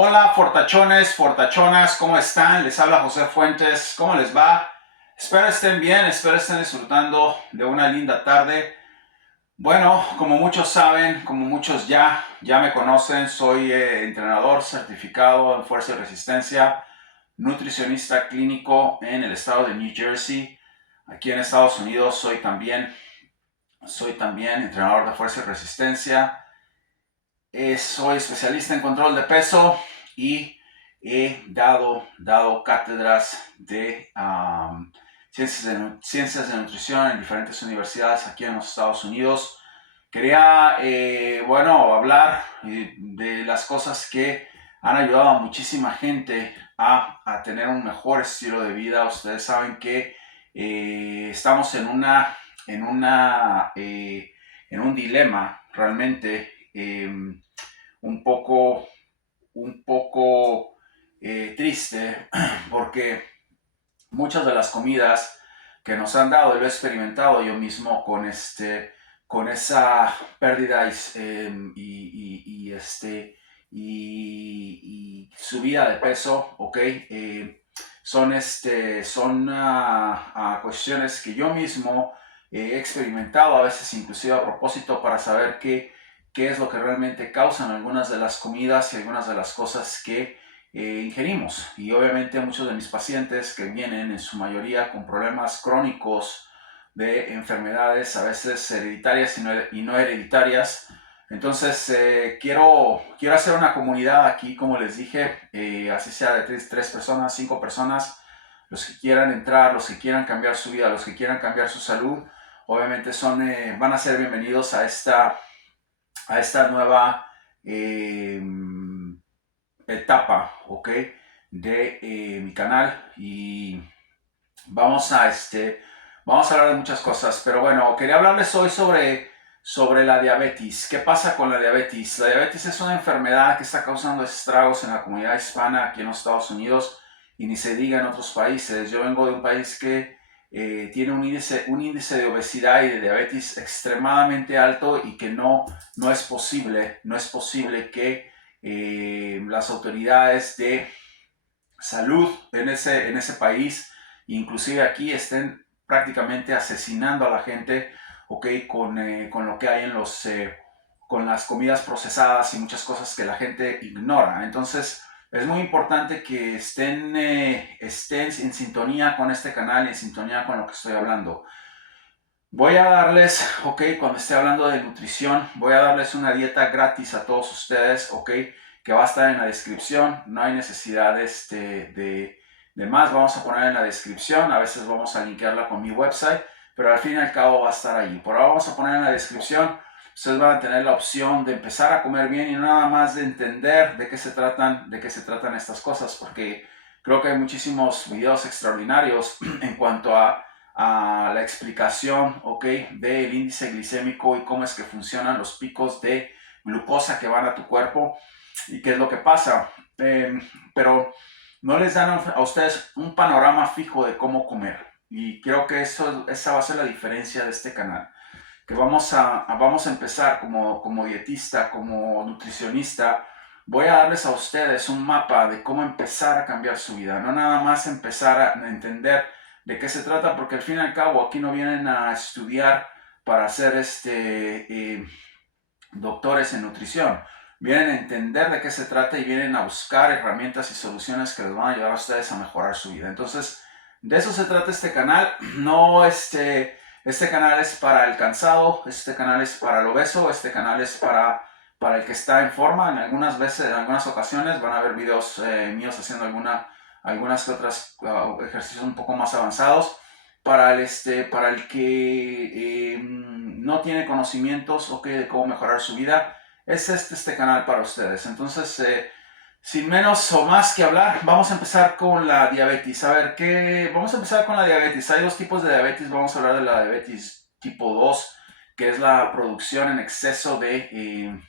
Hola, fortachones, fortachonas, ¿cómo están? Les habla José Fuentes, ¿cómo les va? Espero estén bien, espero estén disfrutando de una linda tarde. Bueno, como muchos saben, como muchos ya me conocen, soy entrenador certificado en fuerza y resistencia, nutricionista clínico en el estado de New Jersey. Aquí en Estados Unidos soy también entrenador de fuerza y resistencia. Soy especialista en control de peso y he dado cátedras de ciencias de nutrición en diferentes universidades aquí en los Estados Unidos. Quería, hablar de las cosas que han ayudado a muchísima gente a tener un mejor estilo de vida. Ustedes saben que estamos en un dilema realmente un poco, triste porque muchas de las comidas que nos han dado, lo he experimentado yo mismo con esa pérdida y subida de peso, ¿ok? Son cuestiones que yo mismo he experimentado, a veces inclusive a propósito, para saber qué es lo que realmente causan algunas de las comidas y algunas de las cosas que ingerimos. Y obviamente muchos de mis pacientes que vienen en su mayoría con problemas crónicos de enfermedades, a veces hereditarias y no hereditarias. Entonces quiero hacer una comunidad aquí, como les dije, así sea de tres personas, 5 personas, los que quieran entrar, los que quieran cambiar su vida, los que quieran cambiar su salud. Obviamente van a ser bienvenidos a esta nueva eh, etapa, ¿ok? De mi canal y vamos a, vamos a hablar de muchas cosas, pero bueno, quería hablarles hoy sobre la diabetes. ¿Qué pasa con la diabetes? La diabetes es una enfermedad que está causando estragos en la comunidad hispana aquí en los Estados Unidos y ni se diga en otros países. Yo vengo de un país que tiene un índice de obesidad y de diabetes extremadamente alto y que no es posible que las autoridades de salud en ese país, inclusive aquí, estén prácticamente asesinando a la gente, ¿ok? Con lo que hay con las comidas procesadas y muchas cosas que la gente ignora. Entonces, es muy importante que estén en sintonía con este canal y en sintonía con lo que estoy hablando. Voy a darles, ok, cuando esté hablando de nutrición, voy a darles una dieta gratis a todos ustedes, ok, que va a estar en la descripción. No hay necesidad de más, vamos a poner en la descripción. A veces vamos a linkearla con mi website, pero al fin y al cabo va a estar ahí. Por ahora vamos a poner en la descripción. Ustedes van a tener la opción de empezar a comer bien y nada más de entender de qué se tratan estas cosas, porque creo que hay muchísimos videos extraordinarios en cuanto a la explicación, ¿ok? Del índice glicémico y cómo es que funcionan los picos de glucosa que van a tu cuerpo y qué es lo que pasa. Pero no les dan a ustedes un panorama fijo de cómo comer. Y creo que esa va a ser la diferencia de este canal. Que vamos a empezar como dietista, como nutricionista. Voy a darles a ustedes un mapa de cómo empezar a cambiar su vida. No nada más empezar a entender de qué se trata, porque al fin y al cabo aquí no vienen a estudiar para ser doctores en nutrición. Vienen a entender de qué se trata y vienen a buscar herramientas y soluciones que les van a ayudar a ustedes a mejorar su vida. Entonces, de eso se trata este canal. No este canal es para el cansado, este canal es para el obeso, este canal es para el que está en forma. En algunas ocasiones van a ver videos míos haciendo algunas que otras ejercicios un poco más avanzados. Para el que no tiene conocimientos, okay, de cómo mejorar su vida, es este canal para ustedes. Entonces, sin menos o más que hablar, vamos a empezar con la diabetes. A ver, vamos a empezar con la diabetes. Hay dos tipos de diabetes. Vamos a hablar de la diabetes tipo 2, que es la producción en exceso de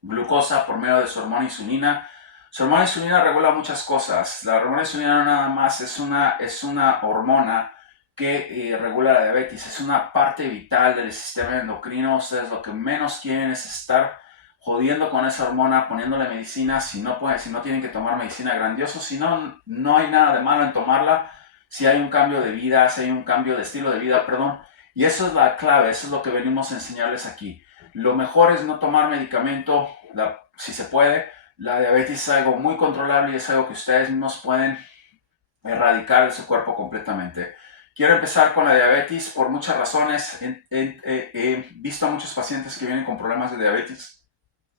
glucosa por medio de su hormona insulina. Su hormona insulina regula muchas cosas. La hormona insulina no nada más es una hormona que regula la diabetes. Es una parte vital del sistema endocrino. Ustedes lo que menos quieren es estar jodiendo con esa hormona, poniéndole medicina. Si no pueden, si no tienen que tomar medicina, grandioso. Si no, no hay nada de malo en tomarla. Si hay un cambio de vida, si hay un cambio de estilo de vida, perdón. Y eso es la clave, eso es lo que venimos a enseñarles aquí. Lo mejor es no tomar medicamento, si se puede. La diabetes es algo muy controlable y es algo que ustedes mismos pueden erradicar de su cuerpo completamente. Quiero empezar con la diabetes por muchas razones. He visto a muchos pacientes que vienen con problemas de diabetes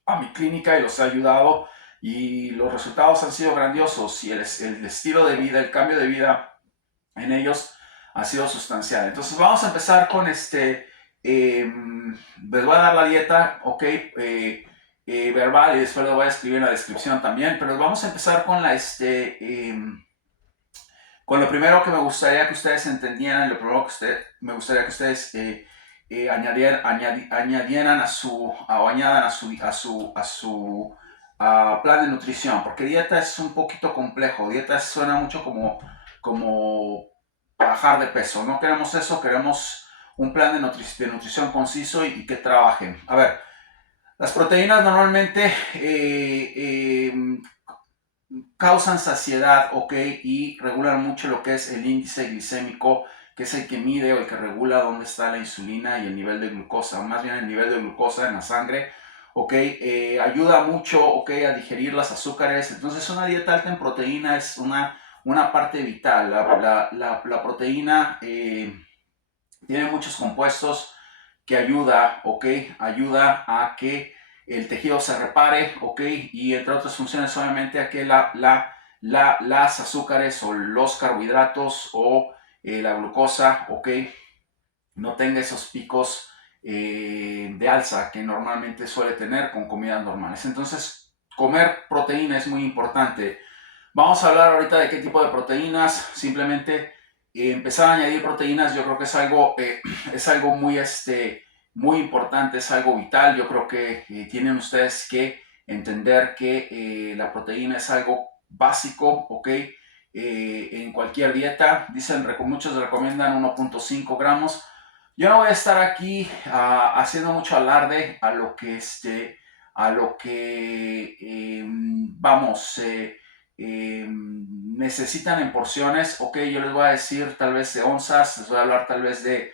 a mi clínica y los he ayudado y los resultados han sido grandiosos y el estilo de vida, el cambio de vida en ellos ha sido sustancial. Entonces vamos a empezar con les voy a dar la dieta, ok, verbal, y después lo voy a escribir en la descripción también, pero vamos a empezar con con lo primero que me gustaría que ustedes entendieran, lo primero que me gustaría que ustedes añadieran o añadan a su plan de nutrición, porque dieta es un poquito complejo. Dieta suena mucho como bajar de peso. No queremos eso, queremos un plan de nutrición conciso y que trabajen. A ver, las proteínas normalmente causan saciedad, ok, y regulan mucho lo que es el índice glicémico, que es el que mide o el que regula dónde está la insulina y el nivel de glucosa, o más bien el nivel de glucosa en la sangre, ok, ayuda mucho, ok, a digerir las azúcares. Entonces una dieta alta en proteína es una parte vital. La proteína tiene muchos compuestos que ayuda a que el tejido se repare, ok, y entre otras funciones obviamente a que las azúcares o los carbohidratos o la glucosa, ok, no tenga esos picos de alza que normalmente suele tener con comidas normales. Entonces, comer proteína es muy importante. Vamos a hablar ahorita de qué tipo de proteínas. Simplemente empezar a añadir proteínas, yo creo que es algo muy importante, es algo vital. Yo creo que tienen ustedes que entender que la proteína es algo básico, ¿ok? En cualquier dieta. Muchos recomiendan 1.5 gramos. Yo no voy a estar aquí haciendo mucho alarde a lo que necesitan en porciones. Ok, yo les voy a decir tal vez de onzas, les voy a hablar tal vez de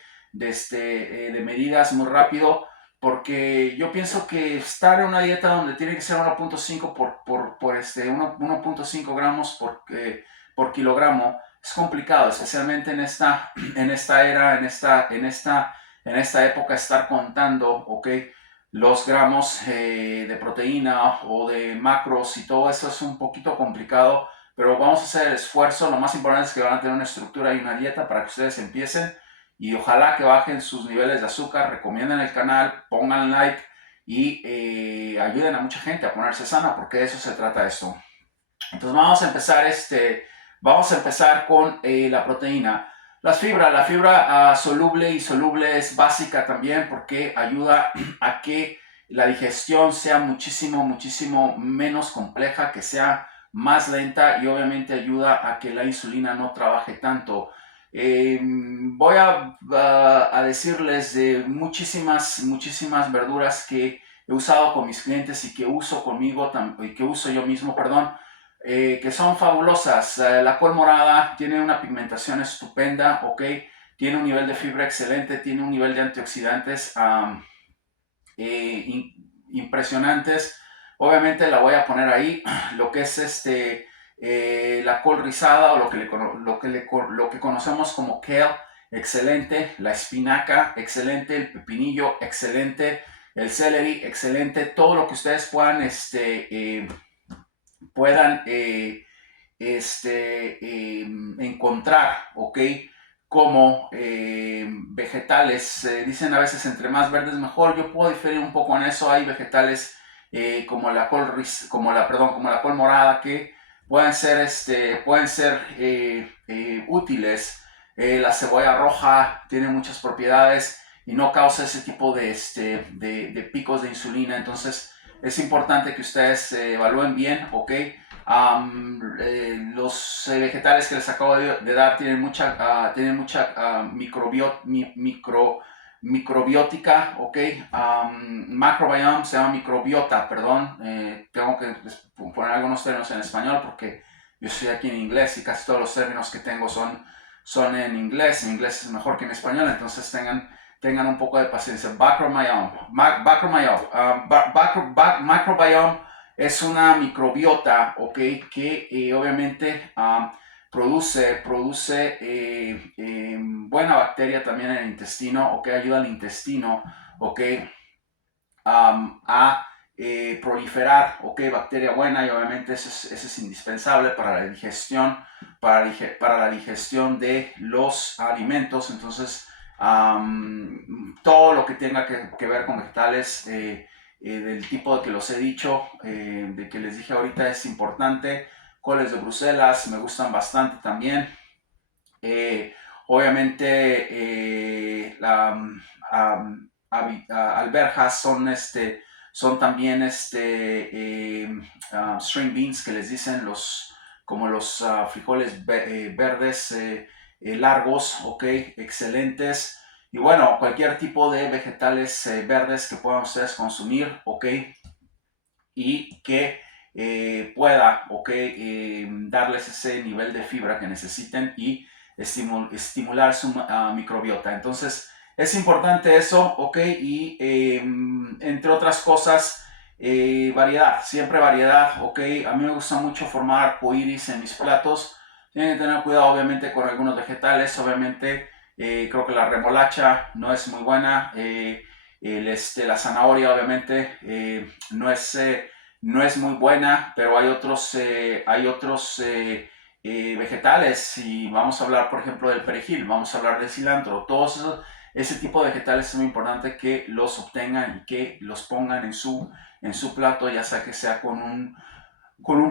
medidas muy rápido, porque yo pienso que estar en una dieta donde tiene que ser 1.5 1.5 gramos por kilogramo es complicado, especialmente en esta era, en esta época, estar contando, ok, los gramos de proteína o de macros y todo eso es un poquito complicado, pero vamos a hacer el esfuerzo. Lo más importante es que van a tener una estructura y una dieta para que ustedes empiecen y ojalá que bajen sus niveles de azúcar, recomienden el canal, pongan like y ayuden a mucha gente a ponerse sana, porque de eso se trata esto. Entonces vamos a empezar con la proteína. La fibra soluble y soluble es básica también porque ayuda a que la digestión sea muchísimo menos compleja, que sea más lenta, y obviamente ayuda a que la insulina no trabaje tanto. Voy a decirles de muchísimas verduras que he usado con mis clientes y que uso conmigo y que uso yo mismo, perdón, que son fabulosas. La col morada tiene una pigmentación estupenda, ok, tiene un nivel de fibra excelente, tiene un nivel de antioxidantes impresionantes. Obviamente la voy a poner ahí. Lo que es la col rizada, o lo que conocemos como kale, excelente. La espinaca, excelente. El pepinillo, excelente. El celery, excelente. Todo lo que ustedes puedan encontrar, ¿ok? Como vegetales. Dicen a veces entre más verdes mejor. Yo puedo diferir un poco en eso. Hay vegetales como la col morada, que pueden ser útiles. La cebolla roja tiene muchas propiedades y no causa ese tipo de picos de insulina. Entonces es importante que ustedes evalúen bien, ¿ok? Los vegetales que les acabo de dar tienen mucha microbiótica, ¿ok? Macrobiome se llama microbiota, perdón. Tengo que poner algunos términos en español porque yo estoy aquí en inglés y casi todos los términos que tengo son en inglés. En inglés es mejor que en español, entonces tengan un poco de paciencia. Microbiome es una microbiota, ¿ok? Que obviamente produce buena bacteria también en el intestino, ¿ok? Ayuda al intestino, ¿ok? A proliferar, ¿ok? Bacteria buena, y obviamente eso es indispensable para la digestión, para la digestión de los alimentos. Entonces, todo lo que tenga que ver con vegetales, del tipo de que los he dicho, de que les dije ahorita, es importante. Coles de Bruselas me gustan bastante también. Eh, obviamente, alberjas son también string beans, que les dicen como los frijoles verdes, largos, ok, excelentes. Y bueno, cualquier tipo de vegetales verdes que puedan ustedes consumir, ok, y que pueda, ok, darles ese nivel de fibra que necesiten y estimular su microbiota. Entonces, es importante eso, ok, y entre otras cosas, variedad, siempre variedad, ok. A mí me gusta mucho formar arcoíris en mis platos. Tienen que tener cuidado, obviamente, con algunos vegetales. Obviamente, creo que la remolacha no es muy buena. La zanahoria, obviamente, no es muy buena, pero hay otros vegetales. Y vamos a hablar, por ejemplo, del perejil, vamos a hablar del cilantro. Ese tipo de vegetales es muy importante que los obtengan y que los pongan en su plato, ya sea que sea con un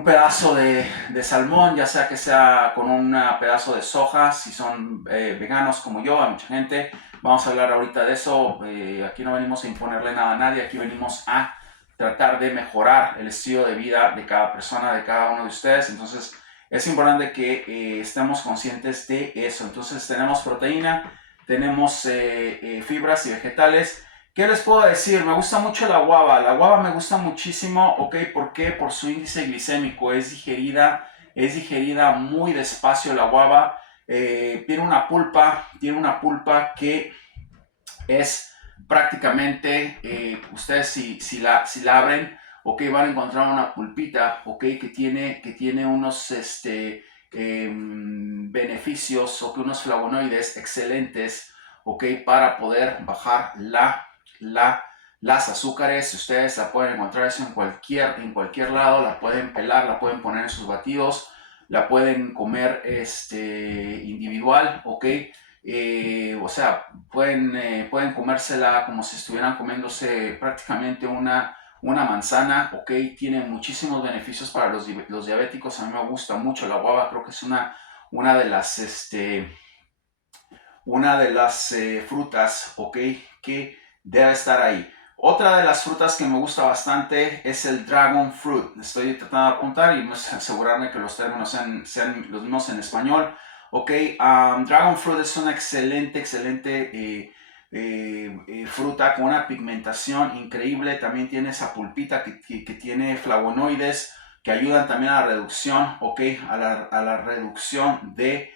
pedazo de salmón, ya sea que sea con un pedazo de soja, si son veganos como yo, a mucha gente. Vamos a hablar ahorita de eso. Aquí no venimos a imponerle nada a nadie, aquí venimos a tratar de mejorar el estilo de vida de cada persona, de cada uno de ustedes. Entonces, es importante que estemos conscientes de eso. Entonces, tenemos proteína, tenemos fibras y vegetales. ¿Qué les puedo decir? Me gusta mucho la guava. La guava me gusta muchísimo, ¿ok? ¿Por qué? Por su índice glicémico. Es digerida muy despacio la guava. Tiene una pulpa que es prácticamente, ustedes si la abren, ok, van a encontrar una pulpita, ok, que tiene unos beneficios, o que unos flavonoides excelentes, ok, para poder bajar las azúcares. Ustedes la pueden encontrar eso en cualquier lado, la pueden pelar, la pueden poner en sus batidos, la pueden comer individual, ok. O sea, pueden comérsela como si estuvieran comiéndose prácticamente una manzana, ok. Tiene muchísimos beneficios para los diabéticos. A mí me gusta mucho la guava, creo que es una de las frutas, ok, que debe estar ahí. Otra de las frutas que me gusta bastante es el dragon fruit. Estoy tratando de apuntar y asegurarme que los términos sean los mismos en español. Ok, dragon fruit es una excelente fruta con una pigmentación increíble. También tiene esa pulpita que tiene flavonoides que ayudan también a la reducción, ok, a la reducción de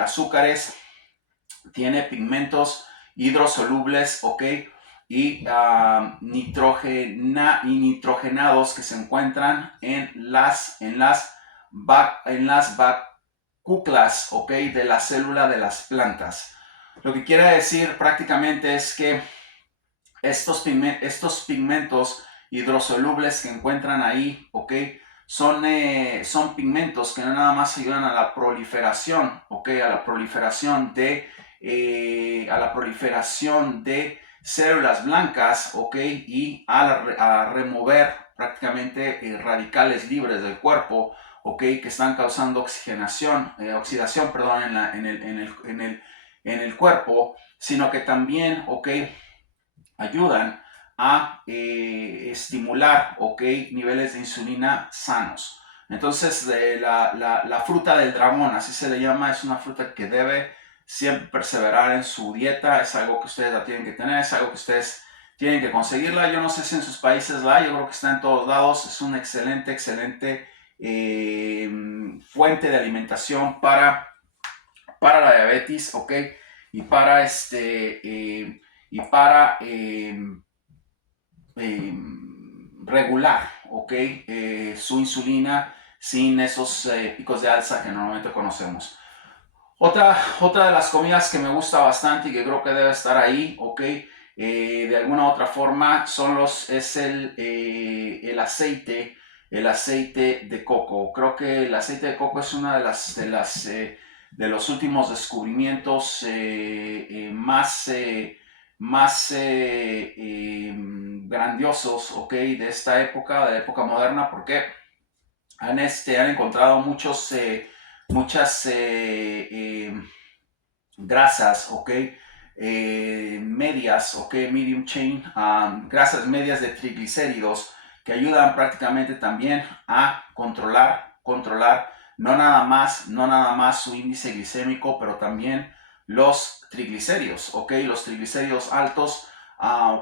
azúcares. Tiene pigmentos hidrosolubles, ok, y nitrogenados que se encuentran en las vacuolas, ok, de la célula de las plantas. Lo que quiere decir prácticamente es que estos pigmentos hidrosolubles que encuentran ahí, ok, son pigmentos que no nada más ayudan a la proliferación, ok, a la proliferación de células blancas, ok, y a remover prácticamente radicales libres del cuerpo, ok, que están causando oxidación, perdón, en el cuerpo, sino que también, ok, ayudan a estimular, ok, niveles de insulina sanos. Entonces, la fruta del dragón, así se le llama, es una fruta que debe siempre perseverar en su dieta, es algo que ustedes la tienen que tener, es algo que ustedes tienen que conseguirla. Yo no sé si en sus países la hay, yo creo que está en todos lados, es una excelente, excelente fuente de alimentación para la diabetes, ¿ok? Y para regular, ¿ok? Su insulina sin esos picos de alza que normalmente conocemos. Otra de las comidas que me gusta bastante y que creo que debe estar ahí, ¿ok? De alguna u otra forma es el aceite de coco. Creo que el aceite de coco es una de los últimos descubrimientos grandiosos, ¿ok? De esta época, de la época moderna, porque han encontrado muchas grasas, ¿ok? Medias, ¿ok? Medium chain, grasas medias de triglicéridos que ayudan prácticamente también a controlar no nada más su índice glicémico, pero también los triglicéridos, ¿ok? Los triglicéridos altos,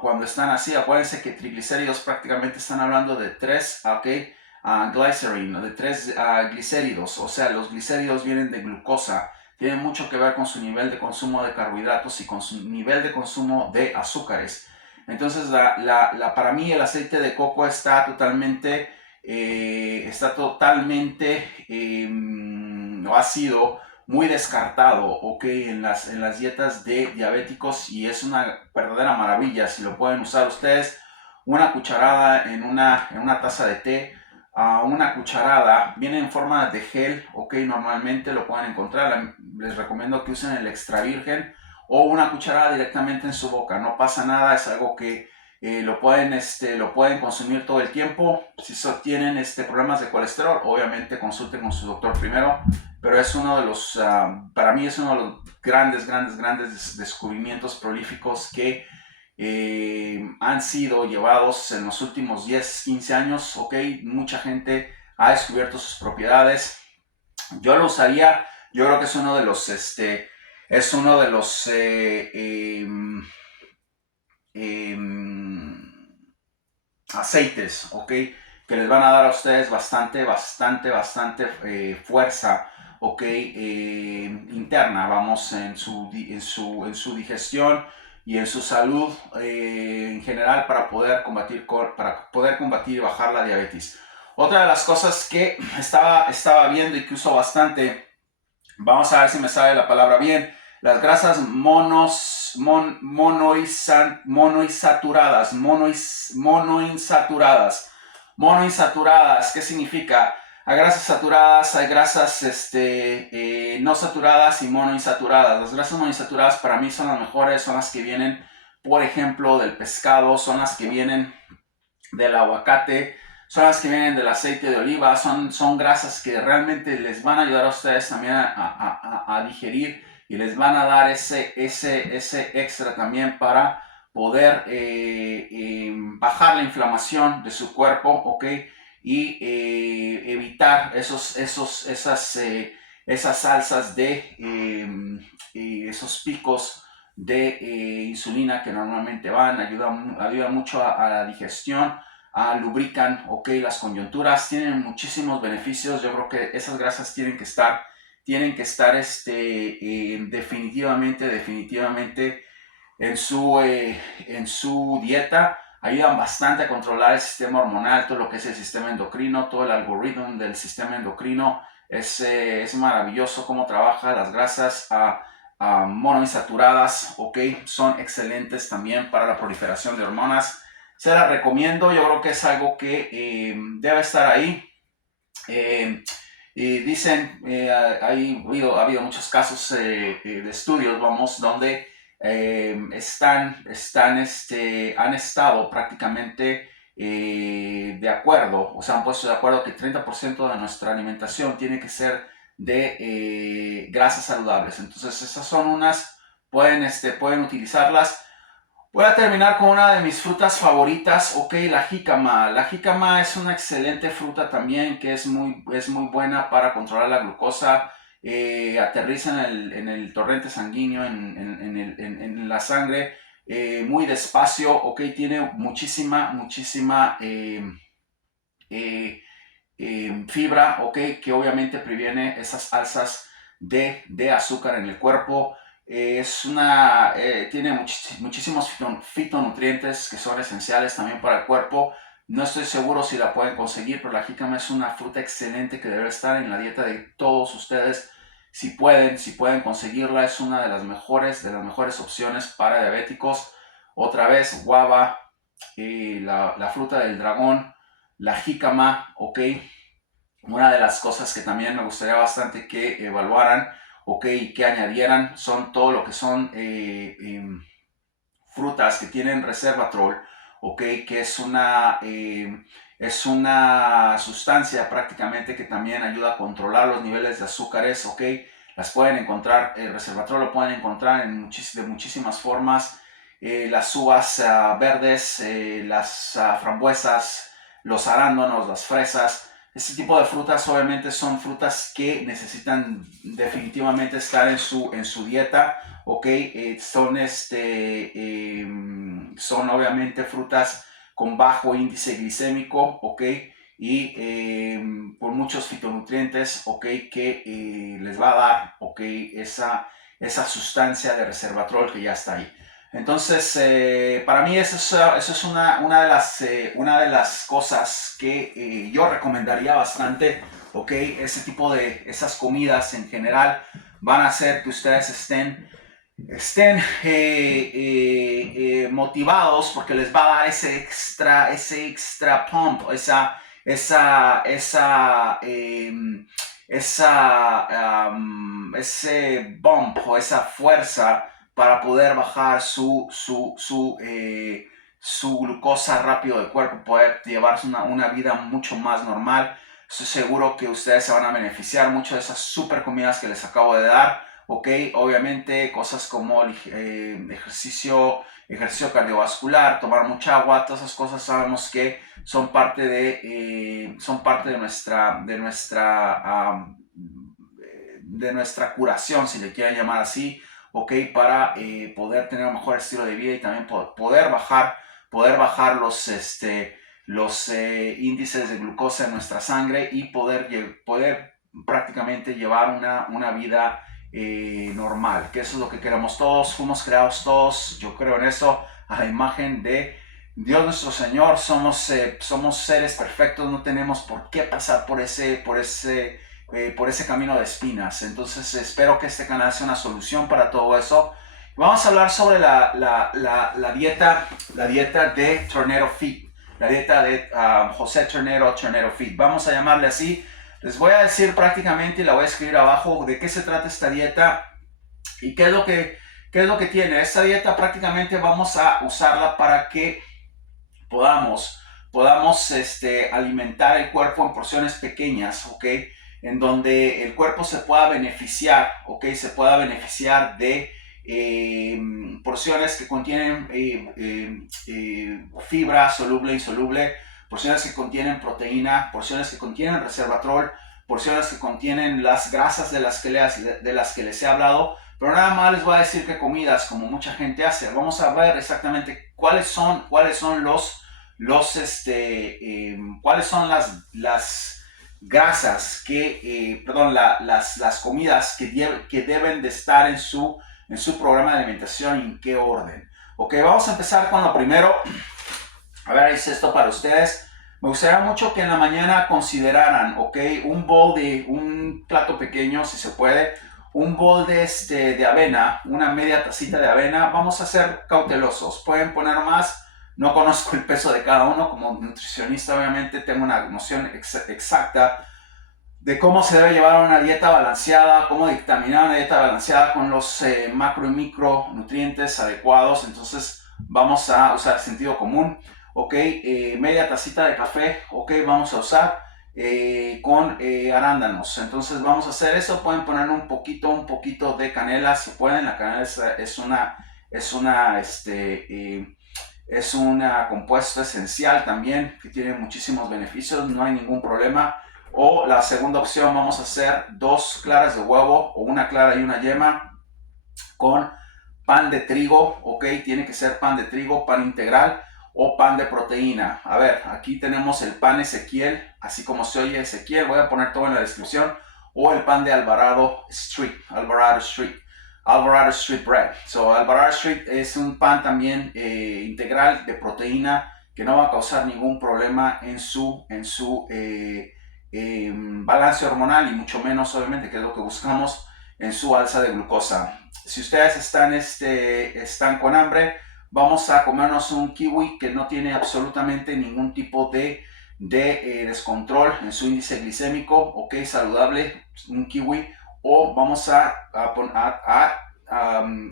cuando están así, acuérdense que triglicéridos prácticamente están hablando de 3, ¿ok? Glycerin, de 3 glicéridos, o sea, los glicéridos vienen de glucosa, tiene mucho que ver con su nivel de consumo de carbohidratos y con su nivel de consumo de azúcares. Entonces, para mí el aceite de coco está totalmente, o ha sido muy descartado, ¿ok? En las dietas de diabéticos, y es una verdadera maravilla si lo pueden usar ustedes. Una cucharada en una taza de té, una cucharada, viene en forma de gel, ok, normalmente lo pueden encontrar, les recomiendo que usen el extra virgen, o una cucharada directamente en su boca, no pasa nada, es algo que lo pueden consumir todo el tiempo. Si tienen problemas de colesterol, obviamente consulten con su doctor primero, pero es uno de los, para mí es uno de los grandes descubrimientos prolíficos que han sido llevados en los últimos 10, 15 años, ok, mucha gente ha descubierto sus propiedades. Yo lo usaría, yo creo que es uno de los, aceites, ok, que les van a dar a ustedes bastante fuerza, ok, interna, vamos, en su digestión y en su salud en general para poder combatir y bajar la diabetes. Otra de las cosas que estaba viendo y que uso bastante, vamos a ver si me sale la palabra bien, las grasas monoinsaturadas. ¿Qué significa? Hay grasas saturadas, hay grasas no saturadas y monoinsaturadas. Las grasas monoinsaturadas para mí son las mejores, son las que vienen, por ejemplo, del pescado, son las que vienen del aguacate, son las que vienen del aceite de oliva, son grasas que realmente les van a ayudar a ustedes también a digerir, y les van a dar ese extra también para poder bajar la inflamación de su cuerpo, ¿ok? Y evitar esas alzas esos picos de insulina que normalmente ayuda mucho a la digestión, lubrican, ok, las coyunturas, tienen muchísimos beneficios. Yo creo que esas grasas tienen que estar definitivamente en su dieta. Ayudan bastante a controlar el sistema hormonal, todo lo que es el sistema endocrino, todo el algoritmo del sistema endocrino. Es maravilloso cómo trabaja las grasas monoinsaturadas, ok, son excelentes también para la proliferación de hormonas. Se las recomiendo, yo creo que es algo que debe estar ahí. Y dicen, ha habido muchos casos de estudios, vamos, donde han estado prácticamente de acuerdo, o sea, han puesto de acuerdo que 30% de nuestra alimentación tiene que ser de grasas saludables. Entonces, esas son pueden utilizarlas. Voy a terminar con una de mis frutas favoritas, ok, la jícama. La jícama es una excelente fruta también que es muy buena para controlar la glucosa aterriza en el torrente sanguíneo, en la sangre, muy despacio, ok, tiene muchísima eh, fibra, ok, que obviamente previene esas alzas de azúcar en el cuerpo. Tiene muchísimos fitonutrientes que son esenciales también para el cuerpo. No estoy seguro si la pueden conseguir, pero la jícama es una fruta excelente que debe estar en la dieta de todos ustedes. Si pueden conseguirla, es una de las mejores opciones para diabéticos. Otra vez, guava, la fruta del dragón, la jícama, ok. Una de las cosas que también me gustaría bastante que evaluaran, ok, y que añadieran son todo lo que son frutas que tienen resveratrol, ok, que es una sustancia prácticamente que también ayuda a controlar los niveles de azúcares, ok. Las pueden encontrar, el resveratrol lo pueden encontrar de muchísimas formas. Las uvas verdes, las frambuesas, los arándanos, las fresas. Este tipo de frutas obviamente son frutas que necesitan definitivamente estar en su dieta, ok. Son obviamente frutas con bajo índice glicémico, ok, y por muchos fitonutrientes, ok, que les va a dar, ok, esa sustancia de resveratrol que ya está ahí. Entonces, para mí eso es una de las cosas que yo recomendaría bastante, ok. Ese tipo de, esas comidas en general van a hacer que ustedes estén motivados, porque les va a dar ese extra pump, ese bump o esa fuerza para poder bajar su glucosa rápido del cuerpo, poder llevarse una vida mucho más normal. Estoy seguro que ustedes se van a beneficiar mucho de esas super comidas que les acabo de dar. Ok, obviamente cosas como ejercicio cardiovascular, tomar mucha agua, todas esas cosas sabemos que son parte de nuestra curación, si le quieren llamar así, ok, para poder tener un mejor estilo de vida y también poder bajar los índices de glucosa en nuestra sangre y poder prácticamente llevar una vida normal, que eso es lo que queremos todos. Fuimos creados todos, yo creo en eso, a la imagen de Dios nuestro Señor. Somos seres perfectos, no tenemos por qué pasar por ese camino de espinas. Entonces espero que este canal sea una solución para todo eso. Vamos a hablar sobre la dieta de Tornado Fit, la dieta de José Tornado Fit. Vamos a llamarle así. Les voy a decir prácticamente, y la voy a escribir abajo, de qué se trata esta dieta y qué es lo que tiene. Esta dieta prácticamente vamos a usarla para que podamos alimentar el cuerpo en porciones pequeñas, ¿ok? En donde el cuerpo se pueda beneficiar, ¿ok? Se pueda beneficiar de porciones que contienen fibra soluble e insoluble, porciones que contienen proteína, porciones que contienen resveratrol, porciones que contienen las grasas de las que les he hablado. Pero nada más les voy a decir que comidas, como mucha gente hace. Vamos a ver exactamente cuáles son las grasas las comidas que deben de estar en su programa de alimentación y en qué orden. Ok, vamos a empezar con lo primero. A ver, hice esto para ustedes. Me gustaría mucho que en la mañana consideraran, ok, un plato pequeño, si se puede, un bol de avena, una media tacita de avena. Vamos a ser cautelosos, pueden poner más. No conozco el peso de cada uno, como nutricionista obviamente tengo una noción exacta de cómo se debe llevar una dieta balanceada, cómo dictaminar una dieta balanceada con los macro y micronutrientes adecuados. Entonces vamos a usar sentido común. Ok, media tacita de café, ok, vamos a usar con arándanos. Entonces vamos a hacer eso. Pueden poner un poquito de canela si pueden. La canela es un compuesto esencial también que tiene muchísimos beneficios, no hay ningún problema. O la segunda opción, vamos a hacer 2 claras de huevo o una clara y una yema con pan de trigo, ok, tiene que ser pan de trigo, pan integral o pan de proteína. A ver, aquí tenemos el pan Ezequiel, así como se oye Ezequiel, voy a poner todo en la descripción, o el pan de Alvarado Street, Alvarado Street Bread. So, Alvarado Street es un pan también integral de proteína que no va a causar ningún problema en su balance hormonal y mucho menos, obviamente, que es lo que buscamos, en su alza de glucosa. Si ustedes están con hambre, vamos a comernos un kiwi que no tiene absolutamente ningún tipo de descontrol en su índice glicémico, ok, saludable, un kiwi, o vamos a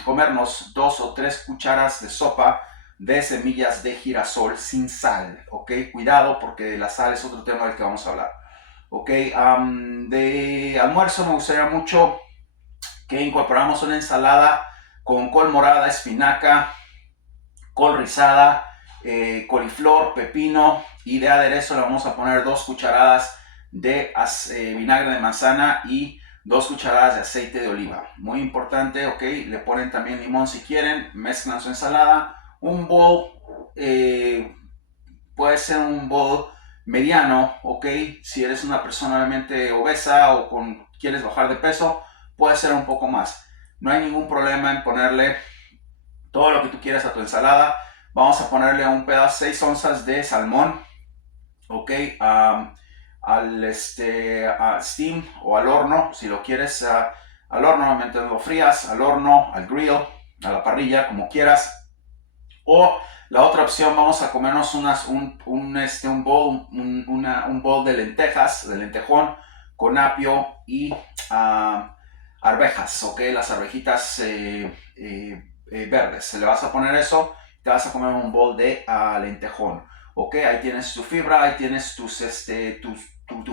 comernos 2 o 3 cucharas de sopa de semillas de girasol sin sal, ok, cuidado porque la sal es otro tema del que vamos a hablar, ok. De almuerzo me gustaría mucho que incorporamos una ensalada con col morada, espinaca, col rizada, coliflor, pepino, y de aderezo le vamos a poner 2 cucharadas de vinagre de manzana y 2 cucharadas de aceite de oliva. Muy importante, ok, le ponen también limón si quieren, mezclan su ensalada, un bowl, puede ser un bowl mediano, ok, si eres una persona realmente obesa o quieres bajar de peso, puede ser un poco más. No hay ningún problema en ponerle todo lo que tú quieras a tu ensalada. Vamos a ponerle un pedazo, 6 onzas de salmón, ok, al steam o al horno, si lo quieres al horno, mientras lo frías, al horno, al grill, a la parrilla, como quieras. O la otra opción, vamos a comernos un bowl de lentejas, de lentejón, con apio y arvejas, ok, las arvejitas verdes. Se le vas a poner eso, te vas a comer un bowl de lentejón, ok, ahí tienes tu fibra, ahí tienes tu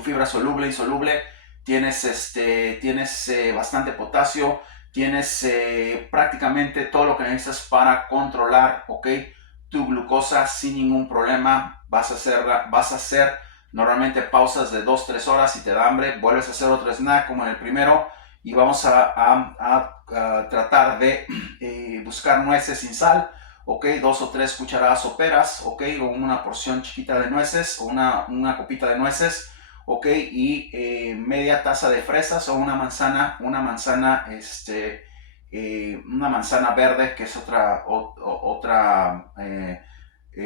fibra soluble, insoluble, tienes bastante potasio, tienes prácticamente todo lo que necesitas para controlar, ok, tu glucosa sin ningún problema. Vas a hacer normalmente pausas de 2-3 horas. Si te da hambre, vuelves a hacer otro snack como en el primero, y vamos a tratar de buscar nueces sin sal, ok, 2 o 3 cucharadas soperas, ok, o una porción chiquita de nueces, o una copita de nueces, ok, y media taza de fresas o una manzana verde, que es otra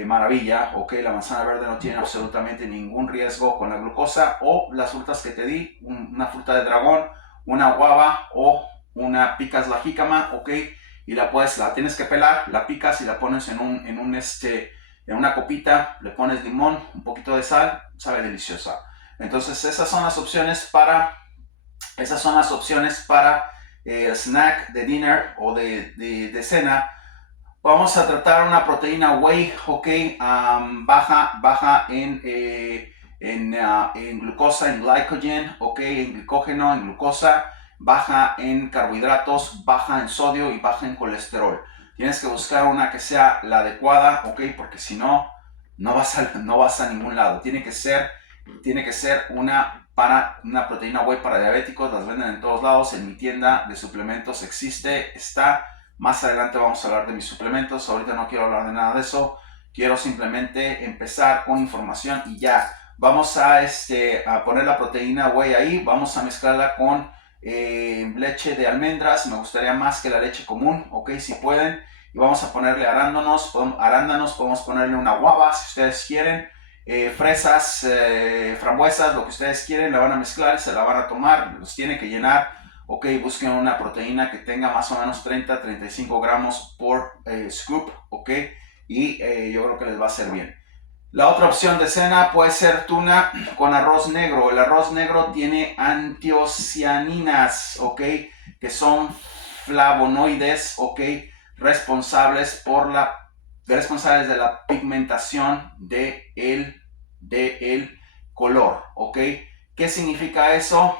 maravilla, ok, la manzana verde no tiene absolutamente ningún riesgo con la glucosa, o las frutas que te di, una fruta de dragón, una guava, o picas la jícama, ok, y la tienes que pelar, la picas y la pones en una copita, le pones limón, un poquito de sal, sabe deliciosa. Entonces esas son las opciones para snack de dinner o de cena. Vamos a tratar una proteína whey, ok, baja en glucosa, en glycogen, ok, en glicógeno, en glucosa, baja en carbohidratos, baja en sodio y baja en colesterol. Tienes que buscar una que sea la adecuada, ok, porque si no, no vas a ningún lado. Tiene que ser una proteína whey para diabéticos, las venden en todos lados, en mi tienda de suplementos está. Más adelante vamos a hablar de mis suplementos, ahorita no quiero hablar de nada de eso, quiero simplemente empezar con información y ya. Vamos a poner la proteína whey ahí, vamos a mezclarla con leche de almendras, me gustaría más que la leche común, ok, si pueden, y vamos a ponerle arándanos, podemos ponerle una guava si ustedes quieren, fresas, frambuesas, lo que ustedes quieren, la van a mezclar, se la van a tomar, los tienen que llenar, ok, busquen una proteína que tenga más o menos 30-35 gramos por scoop, ok, y yo creo que les va a hacer bien. La otra opción de cena puede ser tuna con arroz negro. El arroz negro tiene antiocianinas, ok, que son flavonoides, ok, responsables de la pigmentación de el color, ok. ¿Qué significa eso?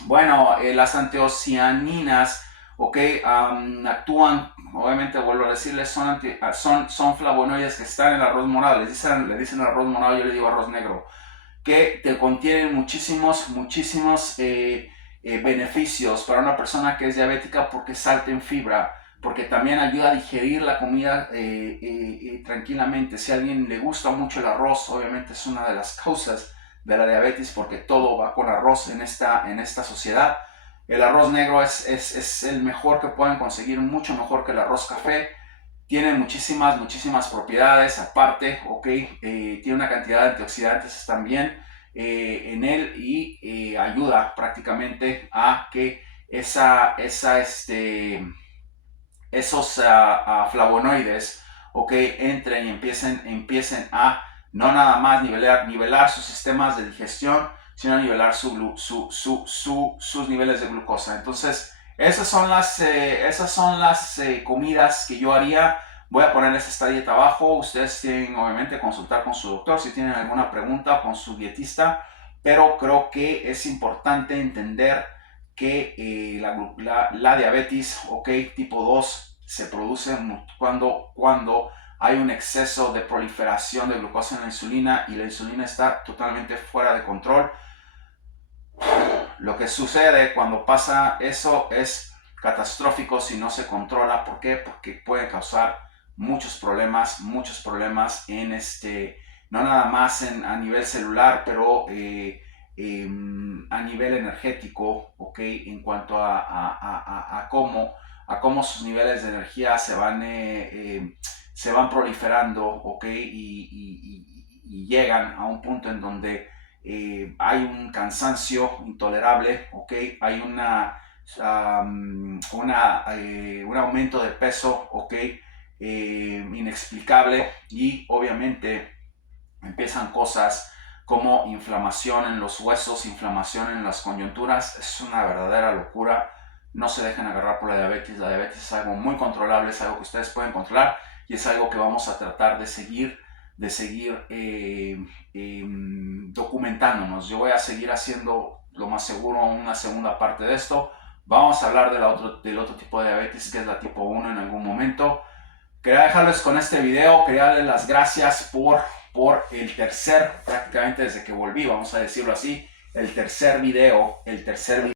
Bueno, las antiocianinas, ok, actúan, obviamente vuelvo a decirles, son flavonoides que están en el arroz morado. Le dicen arroz morado, yo le digo arroz negro. que te contienen muchísimos beneficios para una persona que es diabética, porque es alta en fibra, porque también ayuda a digerir la comida tranquilamente. Si a alguien le gusta mucho el arroz, obviamente es una de las causas de la diabetes, porque todo va con arroz en esta sociedad. El arroz negro es el mejor que pueden conseguir, mucho mejor que el arroz café. Tiene muchísimas propiedades aparte, ok, tiene una cantidad de antioxidantes también en él, y ayuda prácticamente a que esos flavonoides, ok, entren y empiecen a no nada más nivelar sus sistemas de digestión, sino nivelar sus niveles de glucosa. Entonces, esas son las comidas que yo haría. Voy a ponerles esta dieta abajo. Ustedes tienen obviamente que consultar con su doctor si tienen alguna pregunta, con su dietista, pero creo que es importante entender que la diabetes, okay, tipo 2 se produce cuando hay un exceso de proliferación de glucosa en la insulina, y la insulina está totalmente fuera de control. Lo que sucede cuando pasa eso es catastrófico si no se controla. ¿Por qué? Porque puede causar muchos problemas en no nada más a nivel celular, pero a nivel energético, ¿ok? En cuanto a cómo sus niveles de energía se van proliferando, ¿ok? Y llegan a un punto en donde hay un cansancio intolerable, ¿ok? Hay un aumento de peso, ¿ok? Inexplicable, y obviamente empiezan cosas como inflamación en los huesos, inflamación en las coyunturas. Es una verdadera locura. No se dejen agarrar por la diabetes. La diabetes es algo muy controlable, es algo que ustedes pueden controlar, y es algo que vamos a tratar de seguir documentándonos. Yo voy a seguir haciendo, lo más seguro, una segunda parte de esto. Vamos a hablar del otro tipo de diabetes, que es la tipo 1, en algún momento. Quería dejarles con este video. Quería darles las gracias por prácticamente desde que volví, vamos a decirlo así, el tercer video